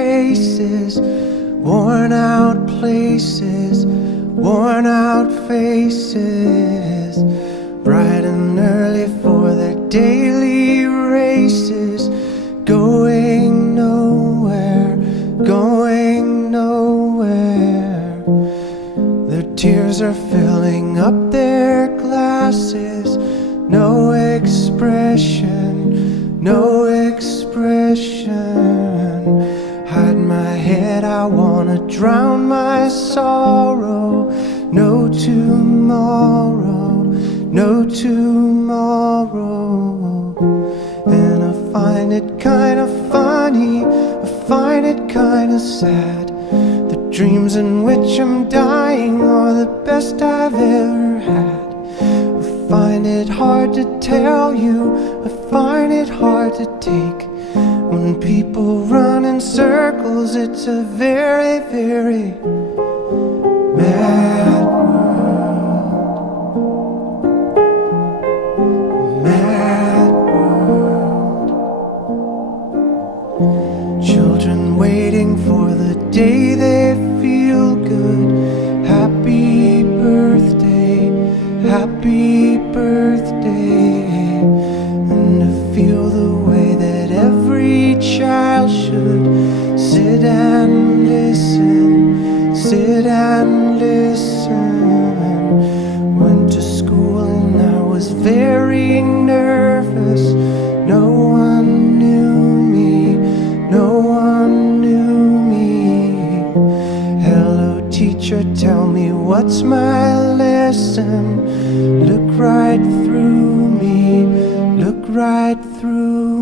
faces, worn out places, worn out faces, bright and early for their daily races, going nowhere, going nowhere. Their tears are filling up their glasses, no expression, no expression. Hide my head, I wanna drown my sorrow. No tomorrow, no tomorrow. And I find it kinda funny, I find it kinda sad. The dreams in which I'm dying are the best I've ever had. I find it hard to tell you, I find it hard to take. When people run in circles, it's a very, very mad world. Mad world. Children waiting for the day they feel good. Happy birthday, happy birthday. And to feel the way that every child should sit and listen, sit and listen. Went to school and I was very nervous. No one knew me, no one knew me. Hello teacher, tell me what's my lesson. Look right through me, look right through